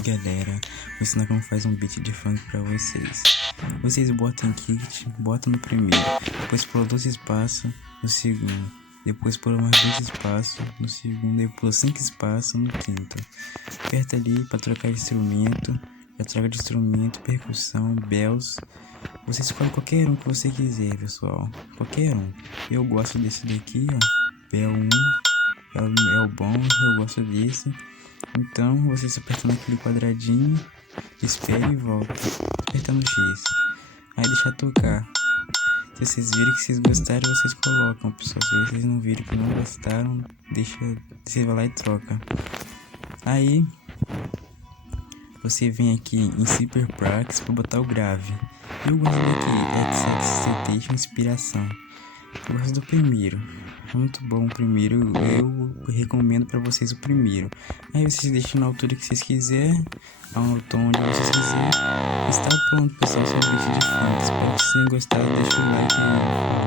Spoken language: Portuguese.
galera, vou ensinar como faz um beat de funk pra vocês. Vocês botam em kit, botam no primeiro, depois pula 2 espaços no segundo, depois pula mais 2 espaços no segundo, depois 5 espaços no quinto. Aperta ali pra trocar de instrumento, já troca de instrumento, percussão, bells. Você escolhe qualquer um que você quiser, pessoal, qualquer um. Eu gosto desse daqui, ó, bell 1. É o bom, eu gosto desse. Então você se aperta naquele quadradinho, espera e volta, apertando X, aí deixa tocar. Se vocês viram que vocês gostaram, vocês colocam, pessoal. Se vocês não viram que não gostaram, deixa, você vai lá e troca. Aí você vem aqui em Super Practice para botar o grave. Eu gosto daqui, Excitation Inspiração. Eu gosto do primeiro, é muito bom o primeiro, eu recomendo para vocês o primeiro. Aí vocês deixam na altura que vocês quiserem, ao tom onde vocês quiserem. Está pronto, pessoal, seu beat de funk. Espero que vocês tenham gostado, deixa o like aí.